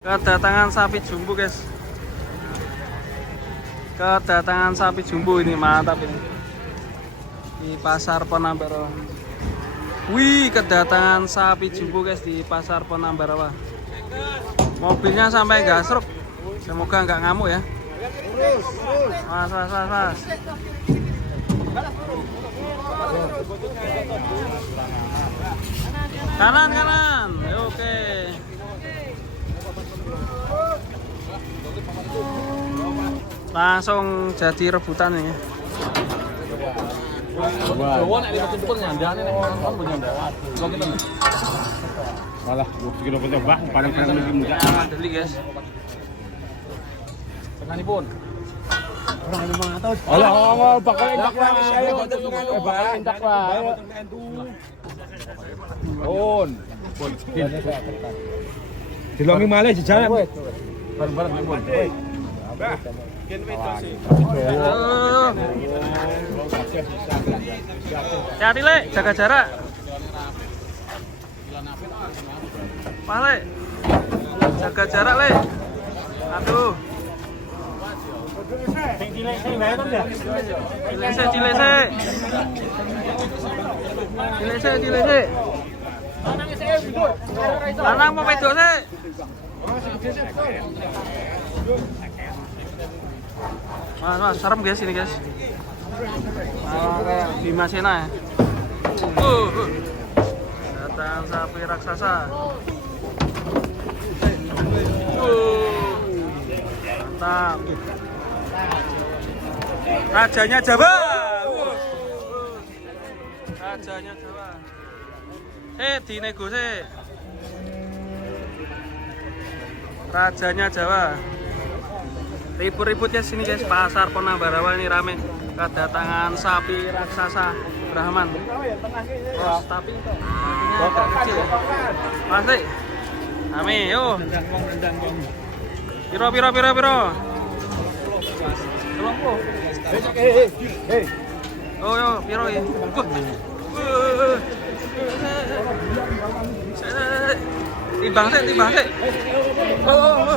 Kedatangan sapi jumbo, guys. Kedatangan sapi jumbo ini mantap ini. Di pasar Penambarawa. Wih, kedatangan sapi jumbo, guys, di pasar Penambarawa. Mobilnya sampai gasruk. Semoga nggak ngamuk ya. Mas. Kanan. Oke. Langsung jadi rebutan ini. Malah kita coba paling lebih mudah. Mandeli, guys. Tekanipun. Allah, bakal endak wae. Ayo, endak wae. Pun. Dilongi malih jajan. Bareng-bareng pun. Hati-hati, Le, jaga jarak. Pak, Le. Jaga jarak, Le. Aduh. Dilese. Lanang mau wedok sih. Mas, serem guys ini, guys. Kayak Bima Sena ya. Datang sapi raksasa. Mantap. Rajanya Jawa. Rajanya Jawa. Dinego sih. Rajanya Jawa. Ribut-ributnya sini, guys, pasar Penambarawa ini rame. Kedatangan sapi raksasa Brahman. Tapi sapinya agak kecil ya. Masih. Amin, yo. Piro. 30. Oh, yo, piro ya. Timbang sih. Oh.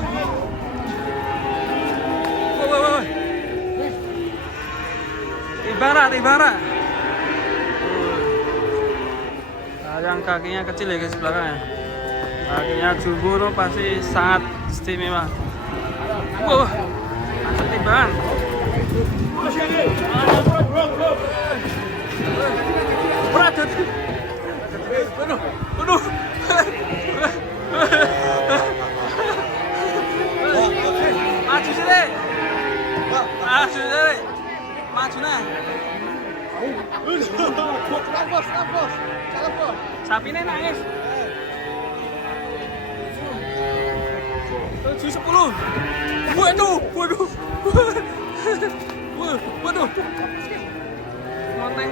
Tibara. Yang kakinya kecil ya, guys, belakangnya. Kakinya jumbo tuh pasti sangat istimewa. Masuk timbangan. Berat. Aduh. Maju sih, Le. Maju nah. Sapi ini nangis. 7-10. Waduh. Monteng.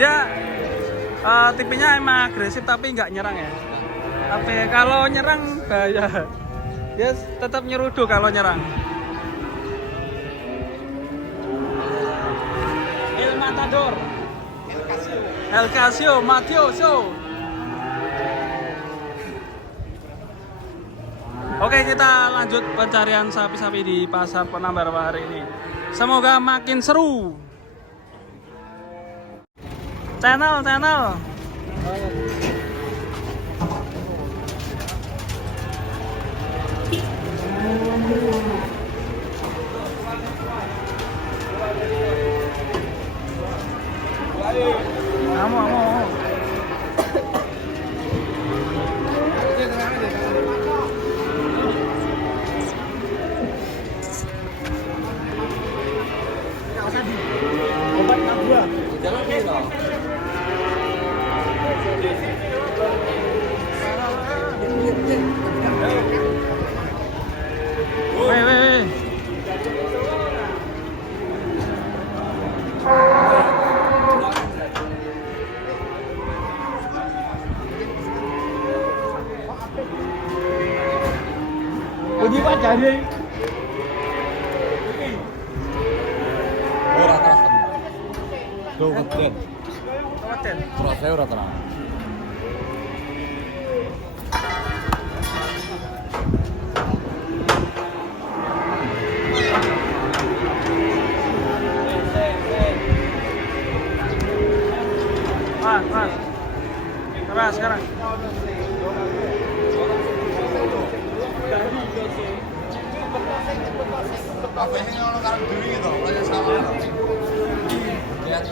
Ya, tipenya emang agresif tapi nggak nyerang ya. Tapi kalau nyerang bahaya. Dia tetap nyerudu kalau nyerang. El Matador. El Casio, Mateo. Oke, kita lanjut pencarian sapi-sapi di pasar Penambarawa hari ini. Semoga makin seru. Channel. Kamu. Weh. Puji Pak jadi. Ora terus. Tuh, Den? Saya ora terang. Mas. Keras sekarang. Kabehnya ono karo diri gitu, banyak sama. Lihat.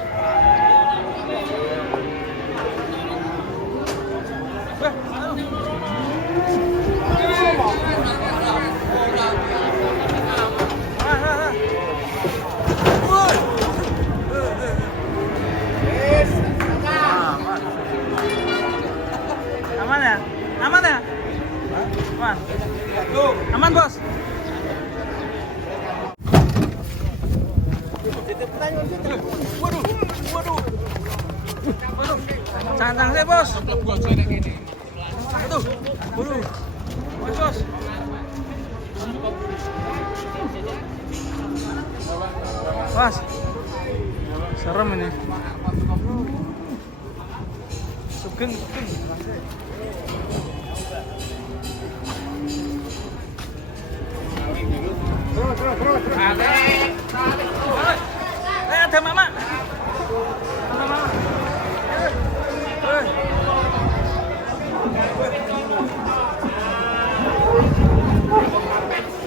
Aman ya? Aman ya? Aman. Aman, Bos. Waduh. Cantang saya, Bos. Waduh. Bos. Bos. Serem ini. Sugeng. Ada mama.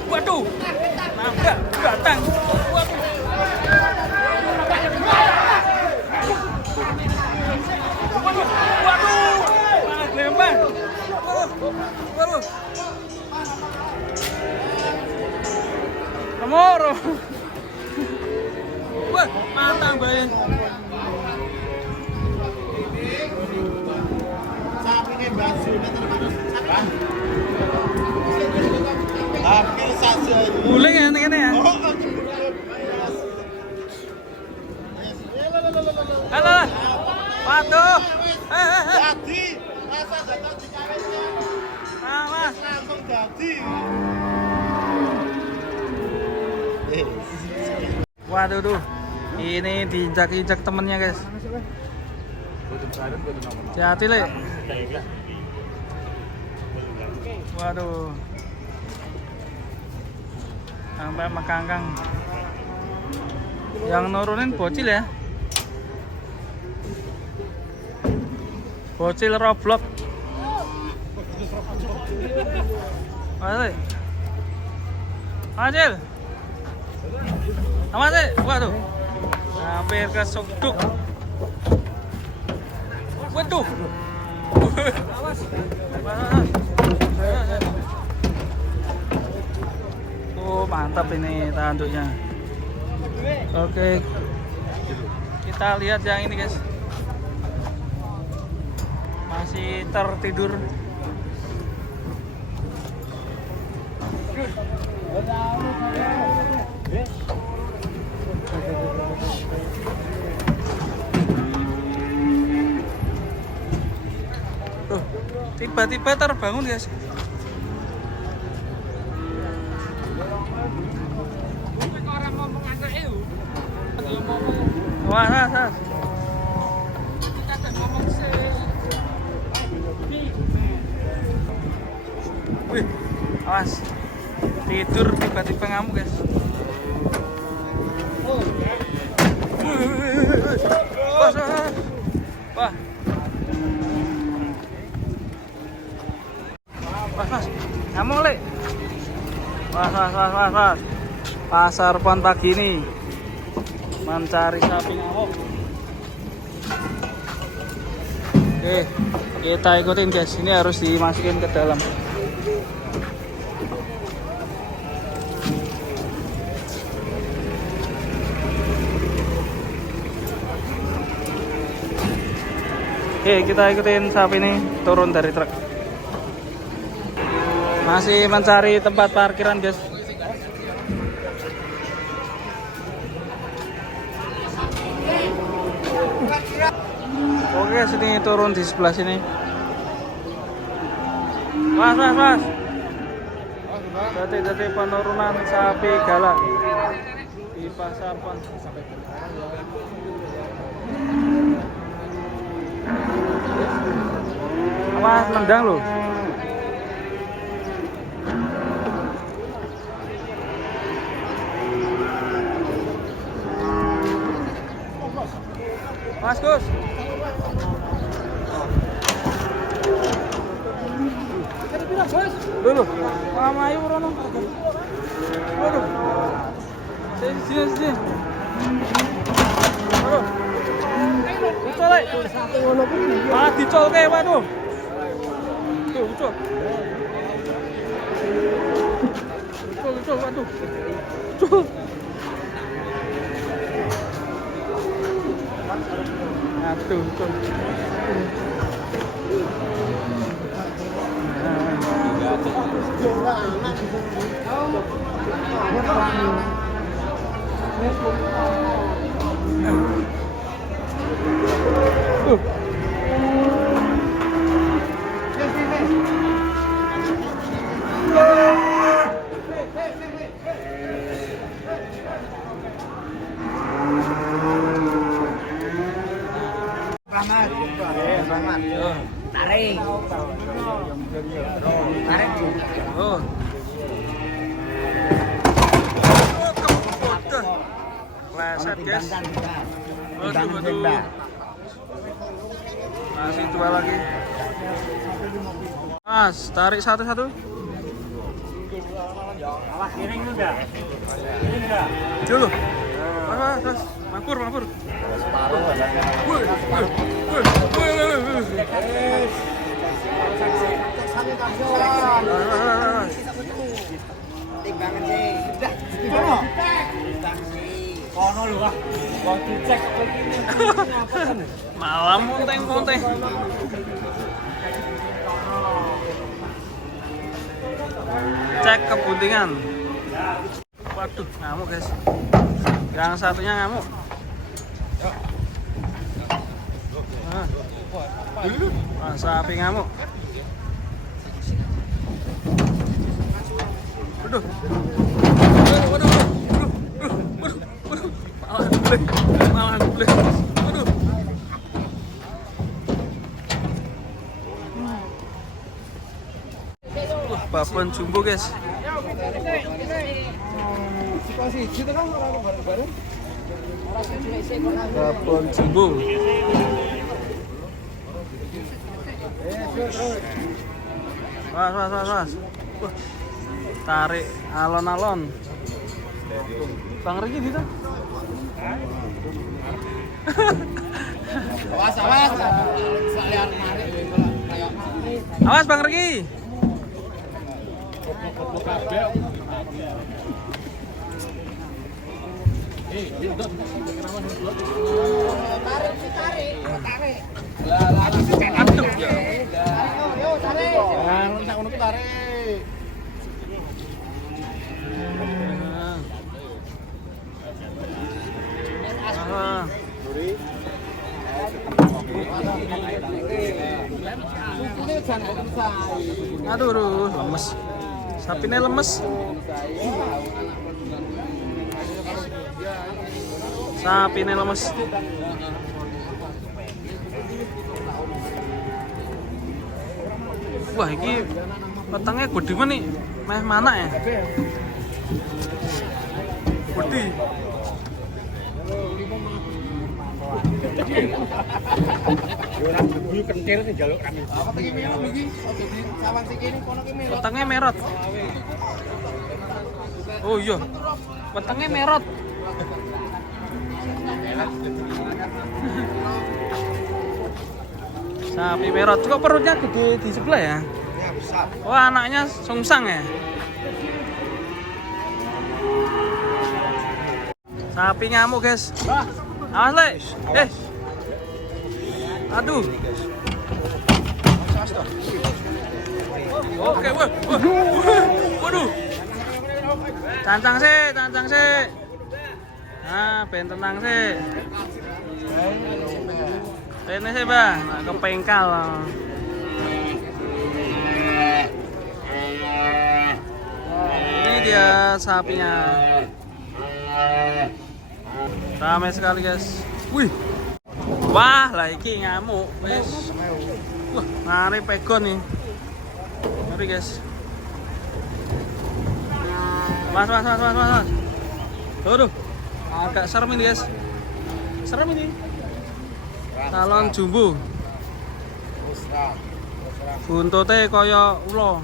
Waduh, nabrak batang. Waduh, lempar. Waduh. Moro. Wah, mantap bae. Sapine basune terus. Hampir saja. Guling ya kene ya. Halo. Waduh. Jadi, rasa datang di kawinnya. Mas. Langsung jadi. Waduh. Ini diinjak-injak temennya, guys. Hati-hati, Le. Waduh. Sampai mekangkang. Yang nurunin bocil ya. Bocil Roblox. Waduh. Hasil. Awas deh, waduh. Hampir kesuduk. Waduh. Awas. Oh, mantap ini tanduknya. Oke. Kita lihat yang ini, guys. Masih tertidur. Tuh, tiba-tiba terbangun, guys. Wah. Wih, awas. Tidur tiba-tiba ngamuk, guys. Wah. Mas. Ngamuk, Le. Wah. Pasar pon pagi ini mencari sapi ngamuk. Oke, kita ikutin, guys. Ini harus dimasukin ke dalam. Oke, kita ikutin sapi ini turun dari truk. Masih mencari tempat parkiran, guys. Oke, sini turun di sebelah sini. Mas. Jadi penurunan sapi galak di pasar pon. malah nendang loh. Mas Gus. Dulu, lama ayo Rono. Waduh. Sini. Waduh. Dicolek. Malah dicolke, waduh. Tuh, dicol. Dicol, waduh. Dicol. Aduh, dicol. Tarik. Oh. Leset, guys. Waduh. Masih dua lagi. Mas, tarik satu-satu. Awas kiring udah. Kiring enggak? Dulu. Mas. Mampur. Separuh ada. Woi. Timbangan sih. Sudah. Kono. Kono lho, Wah. Wong dicek begini. Malam ponteng. Cek kebuntingan. Waduh, ngamuk guys. Yang satunya ngamuk. Nah, sapi ngamuk. Waduh. Malah bleh. Waduh. Wah, babon jumbo guys. Babon jumbo. Was. Wah, tarik alon-alon. Bang Riki di tuh. Awas. Awas Bang Riki. Tarik. Aduh ya. Yo, tarik. Jangan sak ngono ku tarik. Aduh, lemes. Sapinya lemes. Sapinya lemes. Wah, ini petangnya gede mana nih? Meh mana ya? Gede. Petangnya merot. Oh iya, petangnya merot. Sapi merot. Kok perutnya gede di sebelah ya? Ya besar. Wah, anaknya sungsang ya. Sapi ngamuk guys. Awas Le. Aduh. Oke, waduh. Cancang sih. Nah, ben tenang sih. Rene sih, Bang. Nah, kepengkal. Ini dia sapinya. Ramai sekali, guys. Wih. Wah, lah iki ngamuk. Wis. Wah, mari pegon nih. Mari guys. Mas. Tuh. Agak serem ini guys. Serem ini. Talon jumbo. Buntute kaya ula.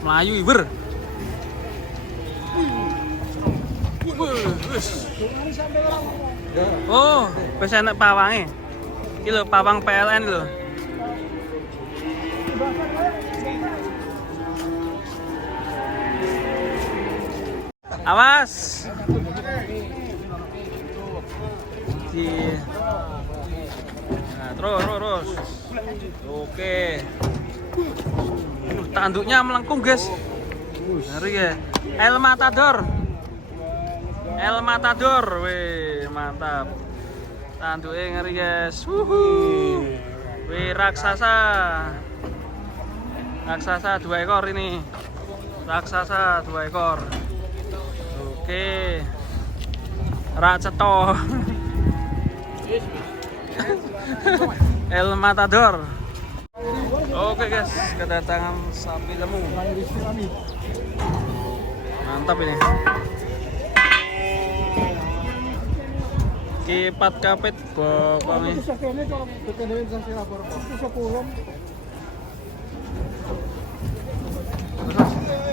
Melayu iber. Oh, wis enek pawange. Iki lho pawang PLN lho. Awas. Nah, terus. Oke. Tanduknya melengkung, guys. Ngeri ya. El Matador. Wih, mantap. Tanduknya ngeri, guys. Wih, raksasa 2 ekor ini. Raksasa 2 ekor. Oke. Raceto. El Matador. Oke guys, kedatangan sapi lemu. Mantap ini. Kipat kapit pokoknya.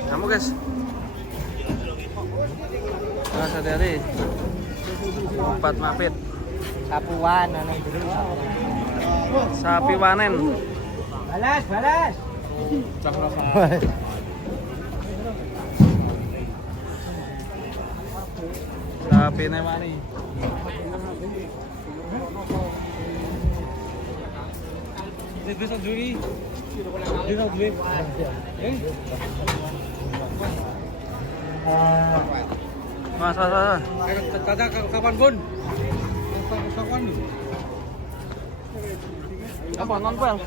Kamu guys. Mas hati-hati. 4 mapit. Sapi wanen. Balas. Sapi wani. Mas. Kapan pun. Apa nonpel?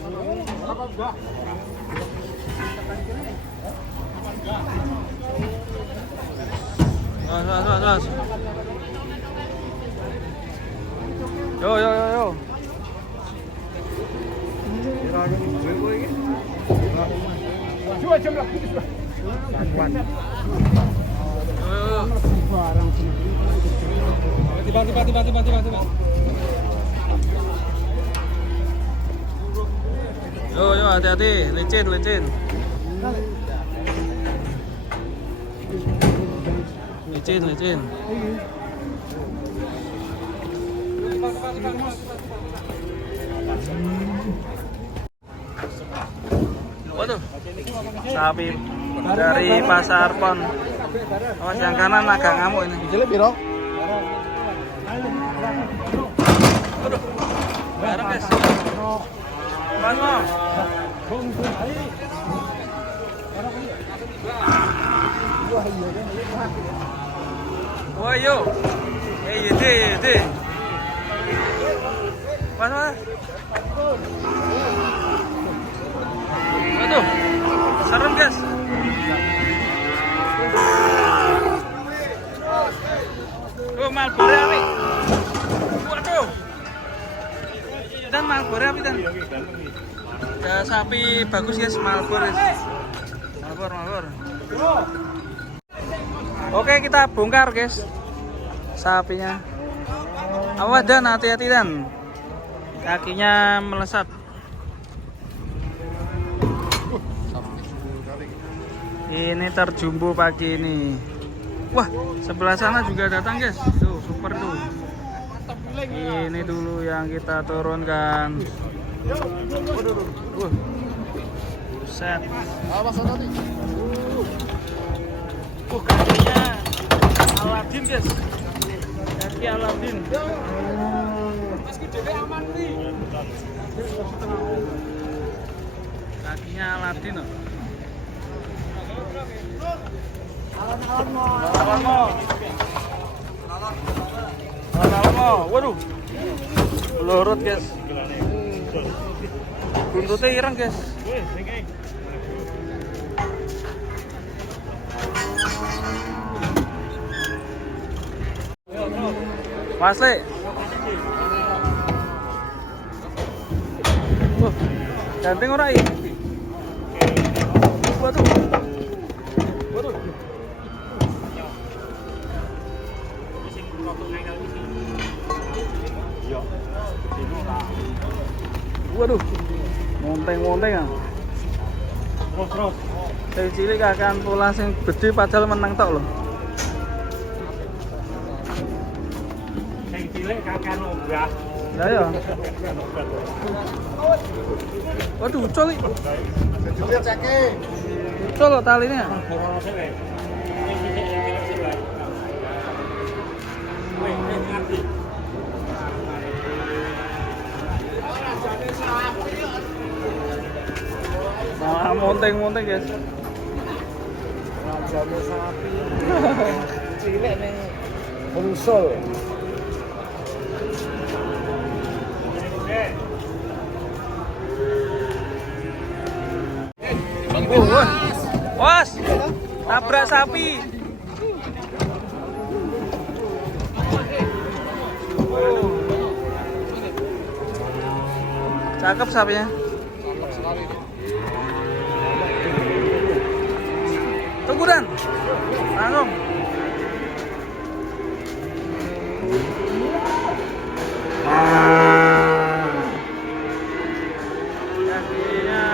Mas. Yo. Coba jam lah. Tiba. Yo, hati-hati, licin. Licin. Waduh, sapi dari pasar Pon. Awas yang kanan agak ngamuk ini. Jelek piro? Waduh, bareng guys. Mas. Wah yo, yede. Mas. Waduh, serem guys. Oh, malbore api. Waduh. Dan malbore api dan. Ya, sapi bagus guys, malbore. Malbor. Oke, kita bongkar guys sapinya. Awas dan hati-hati dan kakinya melesat. Ini terjumbo pagi ini. Wah, sebelah sana juga datang guys. Tuh, super tuh. Ini dulu yang kita turunkan. Buset. Kakinya Aladin guys. Kaki Aladin. Kakinya Aladin. Alam. Waduh. Pelurut guys. Buntutnya ireng guys. Wasle. Ganteng ora iki? Waduh. Waduh. Waduh. Monteng-monteng ah. Terus. Sing cilik akan pola sing gede padahal menang tok lho. Sing cilik kakan obah. Lah ya. Waduh, ucul iki. Jujur ceke. Ucul lho taline. Nah, monteng-monteng guys. Rajane sapi. Cilik ning Bungsul. Was, tabrak sapi. Cakep sapinya. Tunggu Dan, langsung. Kakinya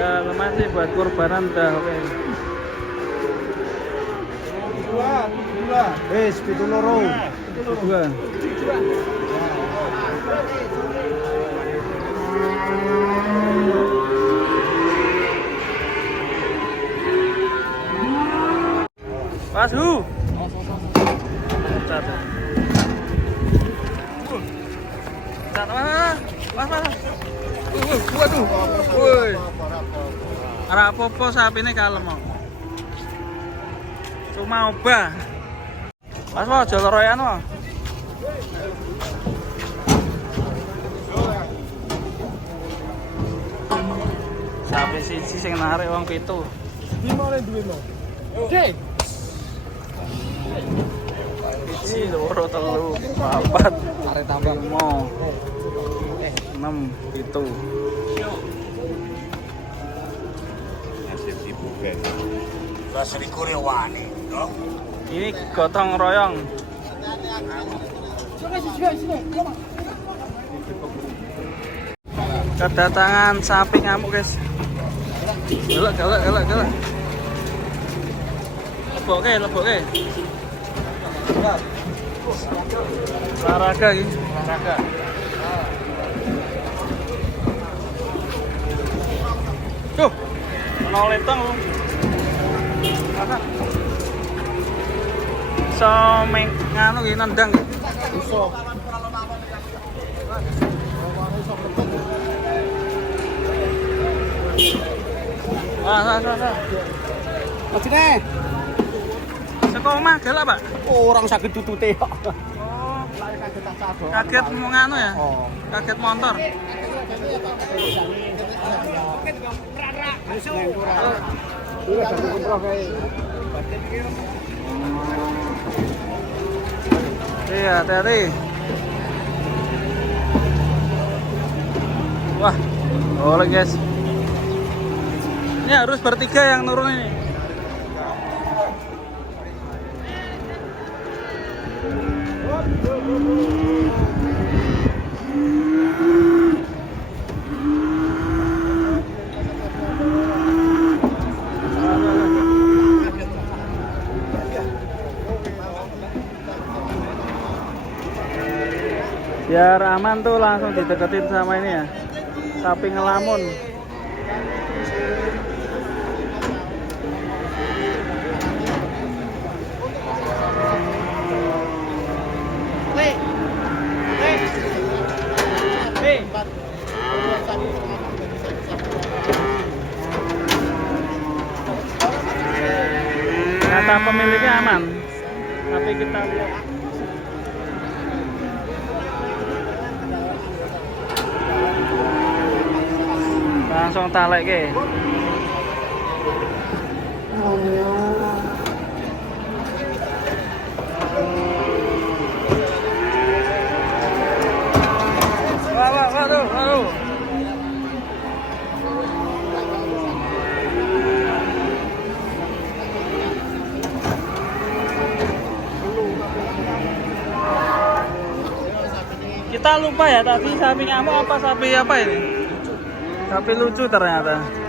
ya masih buat kurbanan dah, oke. Dua. Wis, 7 Dua. Pas hu. Waduh. Woi. Ora apa-apa sapine kalem kok. Cuma obah. Mas mau aja loroyan wae. Sapi siji sing narik wong 7. Dimana duweno? Oke. Siji, loro, telu, papat, arek tambah 5, 6, 7. Ini gotong royong. Kedatangan sapi ngamuk guys. Galak. Leboke. Olahraga iki. Olahraga. Tuh. Ono letong lu. Apa? So nganu iki nendang. Iso. Macine. Saka omah galak, Pak. Orang sakit tutute kok. Oh, kaget mau nganu ya? Oh. Kaget motor. Iya, hati-hati. Wah, boleh guys. Ini harus bertiga yang nurun ini. Biar aman tuh langsung dideketin sama ini ya, sapi ngelamun. Kata pemiliknya aman, tapi kita lihat. Langsung talek ke. Kita lupa ya tadi sapi ngamuk apa sapi apa ini? Sapi lucu ternyata.